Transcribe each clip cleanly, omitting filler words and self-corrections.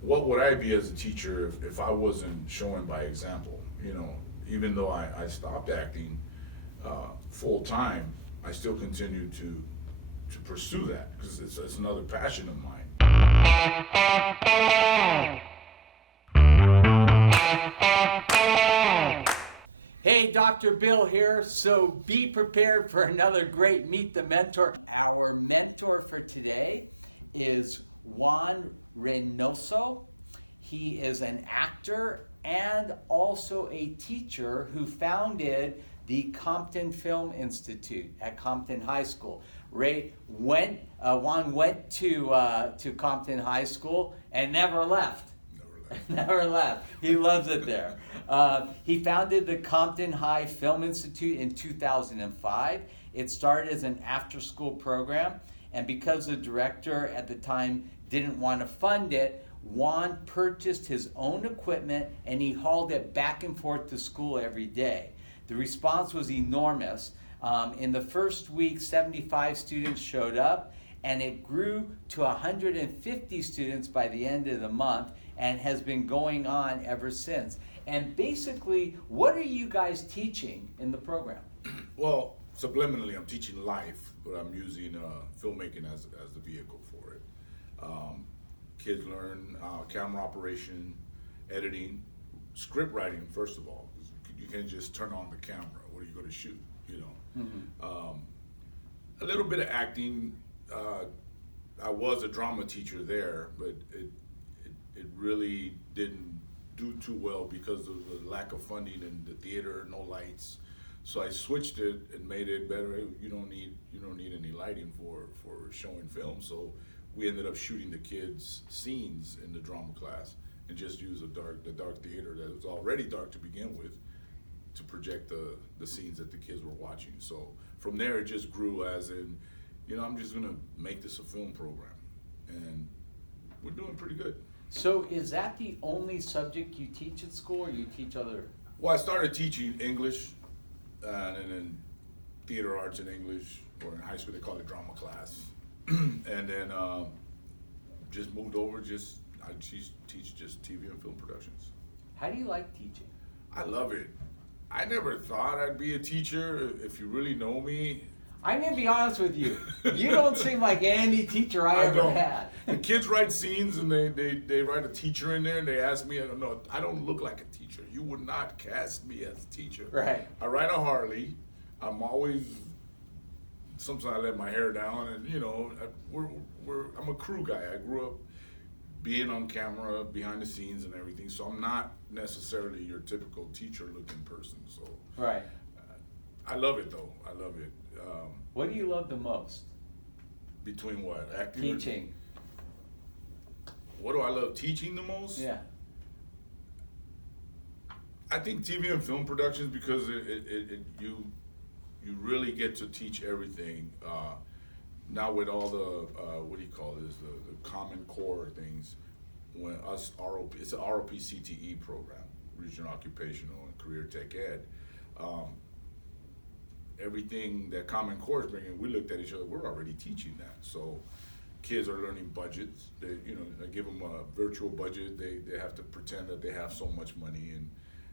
what would I be as a teacher if I wasn't showing by example? Even though I stopped acting full time, I still continue to pursue that because it's another passion of mine. Hey, Dr. Bill here. So be prepared for another great Meet the Mentor. Our mentor for today is Juan Reynoso. He is an actor and also a teacher who founded the Compton Film Institute at Compton High School. Juan went to Compton High School and never left. Never left. He loves it there. He founded the Compton High Film Institute in 2005. It started as an after-school program, and because the director at the time didn't want to fund it, Juan purchased his own equipment and he hauled it back and forth to school every day. The response was enormous. In the first week, 75 students showed up, and it grew to 150 students by the end of the month and has been going on ever since. And basically, what are you guys teaching in the program? Well, subliminally, I'm teaching life, but I'm using filmmaking as the vehicle for it. Kids learn camera operation, editing, script writing, first of all. You can't just turn on the camera. What are you going to shoot? Mm-hmm. A little bit of acting. I was a drama teacher there, but it really didn't do too well because of the lack of funding in the theater, no lights. So I switched it and made it better. You don't need any lighting for showing film. So we ended up shooting the kids' scenes in the drama class and just use the dark theater that was already dark to begin with to project the scenes that the kids were watching. So from there it just grew as in, I'm just gonna make this a film program, and we're doing pretty good. So is that the only subject you teach at school, or you teach other? Well, I started teaching English, and then theater arts in English, or in high school they call it drama class. And then just moved over, I teach just TV and film productions. How do you like teaching? I love it. I never thought I'd be a teacher. If you really know me, I'm gonna be honest with you. You don't seem like any teacher I ever had. The kids write scenes and they write a teacher in there and they ask me, no, I don't look like a teacher. You would not cast me as a teacher. Right. I ride a Harley. I'm always, sometimes I let my hair down, and I'm a crew guy. I grew up being on camera, behind the scenes and everything, so I'm not necessarily your typical teacher-looking person. So right. I love it though. I love it. What do you love the most? Between what? Acting? Teaching. What do I love teaching the most? Yeah. I think TV and film productions, because you really get to teach everything. Now with all the what do you call this? The Common Core things. When us ROP, it's an ROP CTE program, Regional Occupational and Career Tech Ed. Everything that Common Core is bringing, we looked at each other. We're already teaching that. So kids are learning budgets. I give them a virtual budget. They have to pretend that they have so much money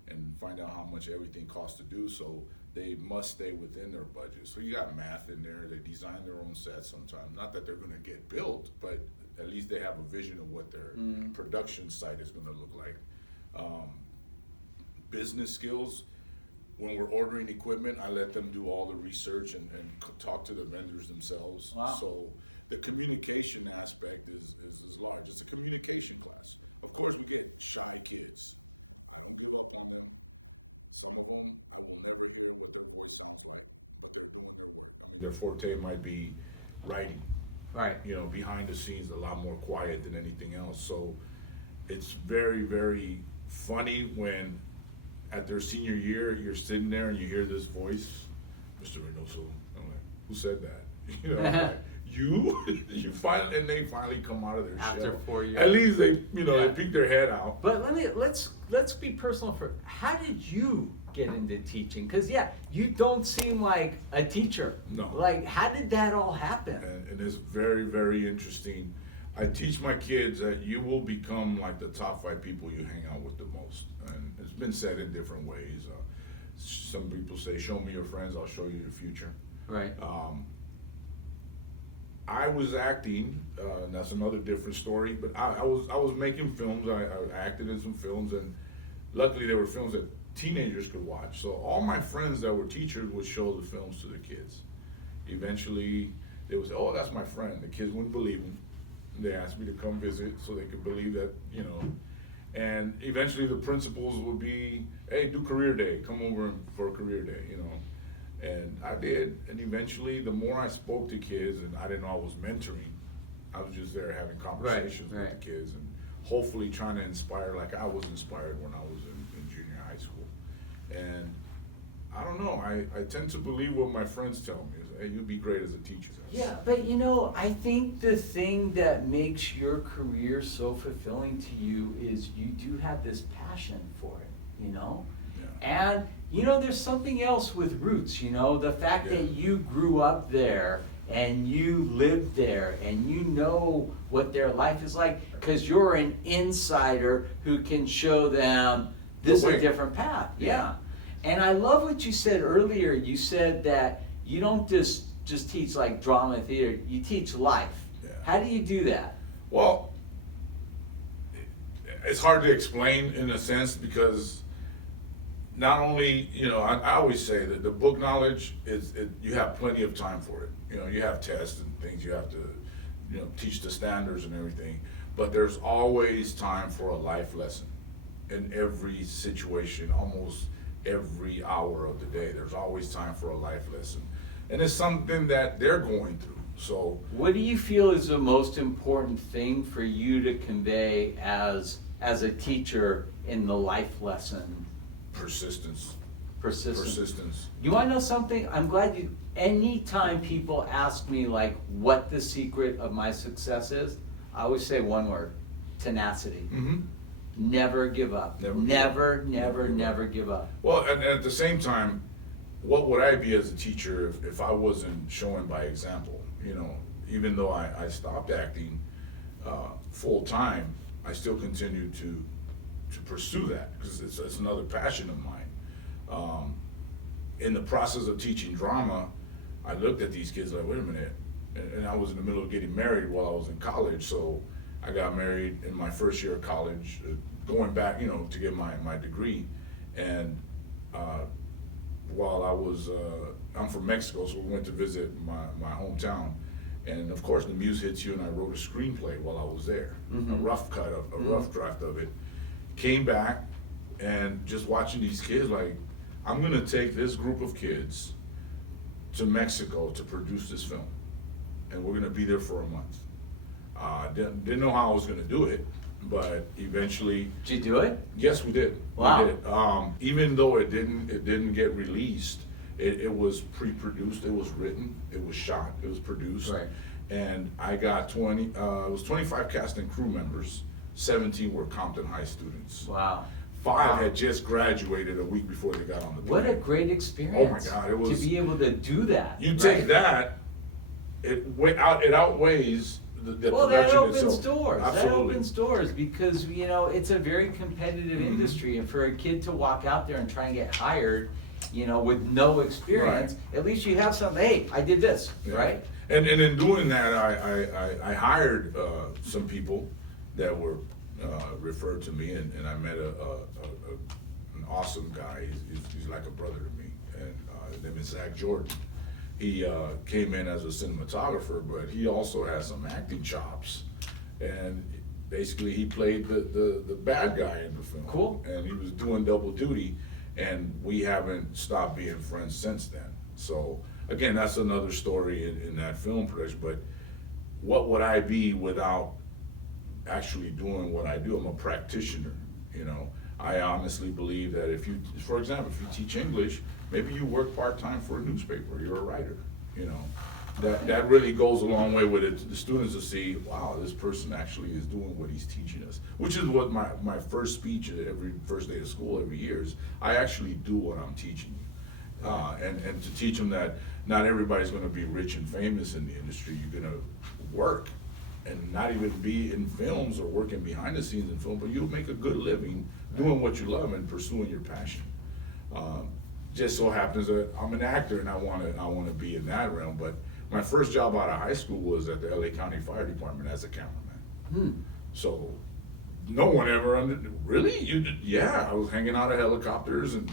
and find out how much everything costs to do. So they must stay within their budget. So you got math in there. They design their own sets sometimes. Not that they're going to get built, but at least they have a vision of what their production site is going to look like. Business skills. When we're ordering equipment, I let them do all the research and talk to the vendors themselves. Wow. So the communication aspect is large. It's a communication class. Of course, we get shy kids. I don't give up on them. Some of them, I will never hear what their voice sounds like, but they're doing their work. I mean, their forte might be writing. Right. Behind the scenes, a lot more quiet than anything else. So it's very, very funny when at their senior year, you're sitting there and you hear this voice, Mr. Reynoso. I'm like, who said that? You finally, and they finally come out of their After shell. 4 years. At least they peek their head out. But let's be personal for. How did you get into teaching? Because you don't seem like a teacher. No. Like, how did that all happen? And it's very, very interesting. I teach my kids that you will become like the top 5 people you hang out with the most. And it's been said in different ways. Some people say, show me your friends, I'll show you your future. Right. I was acting, and that's another different story, but I was making films. I acted in some films, and luckily they were films that teenagers could watch. So all my friends that were teachers would show the films to the kids. Eventually, they would say, oh, that's my friend. The kids wouldn't believe him. They asked me to come visit so they could believe that, you know. And eventually the principals would be, hey, do career day. Come over for a career day, you know. And I did. And eventually, the more I spoke to kids, and I didn't know I was mentoring, I was just there having conversations with the kids and hopefully trying to inspire like I was inspired when I was in junior high school. And I don't know, I tend to believe what my friends tell me is, hey, you'll be great as a teacher. Yeah, but you know, I think the thing that makes your career so fulfilling to you is you do have this passion for it, you know? Yeah. And, you know, there's something else with roots, you know? The fact that you grew up there and you lived there and you know what their life is like because you're an insider who can show them this is a different path. Yeah. And I love what you said earlier. You said that you don't just teach like drama theater, you teach life. Yeah. How do you do that? Well, it's hard to explain in a sense because not only, you know, I always say that the book knowledge you have plenty of time for it. You know, you have tests and things you have to, you know, teach the standards and everything, but there's always time for a life lesson in every situation, almost every hour of the day. There's always time for a life lesson. And it's something that they're going through. So what do you feel is the most important thing for you to convey as a teacher in the life lesson? Persistence. Persistence. You want to know something? I'm glad you, anytime people ask me like what the secret of my success is, I always say one word: tenacity. Mm-hmm. Never give up. Never give up. Well, and at the same time, what would I be as a teacher if I wasn't showing by example? You know, even though I stopped acting full time, I still continue to pursue that because it's another passion of mine. In the process of teaching drama, I looked at these kids like, wait a minute, and I was in the middle of getting married while I was in college, so I got married in my first year of college, going back, you know, to get my degree. And while I was, I'm from Mexico, so we went to visit my hometown. And of course, the muse hits you, and I wrote a screenplay while I was there, a rough draft of it. Came back, and just watching these kids, like, I'm gonna take this group of kids to Mexico to produce this film, and we're gonna be there for a month. Didn't know how I was gonna do it, but eventually. Did you do it? Yes, we did. Wow. We did. Even though it didn't get released, it was pre-produced, it was written, it was shot, it was produced. Right. And I got it was 25 cast and crew members, 17 were Compton High students. Wow. 5 had just graduated a week before they got on the plane. What a great experience. Oh my God, it was. To be able to do that. You take that, it outweighs the well, production that opens itself. doors. Absolutely. That opens doors because, you know, it's a very competitive industry, and for a kid to walk out there and try and get hired, you know, with no experience, at least you have something. Hey, I did this, right? And in doing that, I hired some people that were referred to me, and I met an awesome guy. He's like a brother to me, and his name is Zach Jordan. He came in as a cinematographer, but he also has some acting chops, and basically he played the bad guy in the film. Cool. And he was doing double duty, and we haven't stopped being friends since then. So again, that's another story in that film production. But what would I be without actually doing what I do? I'm a practitioner, you know. I honestly believe that if you, for example, if you teach English, maybe you work part-time for a newspaper, you're a writer, you know. That really goes a long way with it. The students will see, wow, this person actually is doing what he's teaching us, which is what my first speech at every first day of school every year is. I actually do what I'm teaching. And to teach them that not everybody's going to be rich and famous in the industry. You're going to work, and not even be in films or working behind the scenes in film, but you'll make a good living doing what you love and pursuing your passion. Just so happens that I'm an actor and I want to be in that realm. But my first job out of high school was at the LA County Fire Department as a cameraman. So no one ever really? Yeah, I was hanging out of helicopters and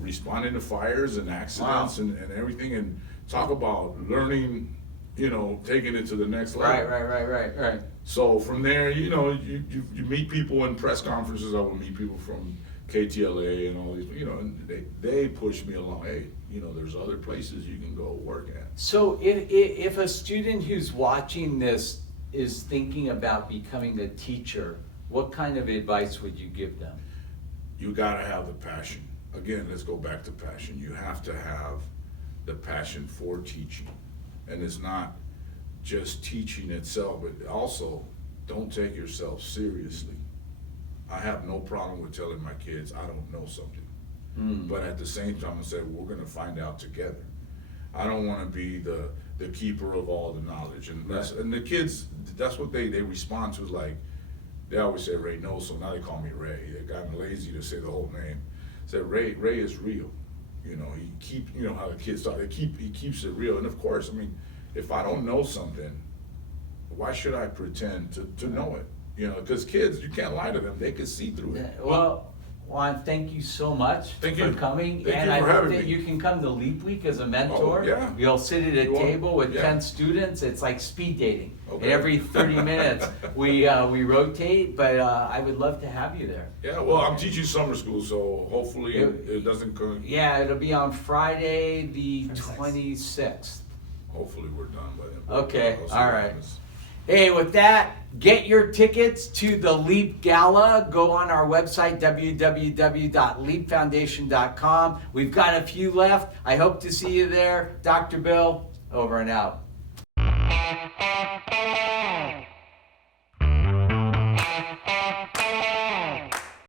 responding to fires and accidents and everything, and talk about learning, taking it to the next level. Right. So from there, you meet people in press conferences. I would meet people from KTLA and all these, and they push me along. Hey, there's other places you can go work at. So if a student who's watching this is thinking about becoming a teacher, what kind of advice would you give them? You gotta have the passion. Again, let's go back to passion. You have to have the passion for teaching. And it's not just teaching itself, but also don't take yourself seriously. I have no problem with telling my kids I don't know something. But at the same time, I say, we're gonna find out together. I don't wanna be the keeper of all the knowledge. And the kids, that's what they respond to, is like, they always say Reynoso, now they call me Ray. They've gotten lazy to say the whole name. Say Ray is real. How the kids talk, he keeps it real. And of course, if I don't know something, why should I pretend to know it? Because kids, you can't lie to them. They can see through it. Well, Juan, thank you so much for coming. Thank and you I for hope having that me. you can come to Leap Week as a mentor. Oh, yeah. You'll sit at a table with 10 Yeah. students. It's like speed dating. Okay. Every 30 minutes we rotate, but I would love to have you there. Yeah, well, I'm teaching summer school, so hopefully it doesn't come. Yeah, it'll be on Friday the 26th. Hopefully we're done by then. Okay, I'll see all what right. happens. Hey, with that, get your tickets to the Leap Gala. Go on our website, www.leapfoundation.com. We've got a few left. I hope to see you there. Dr. Bill, over and out.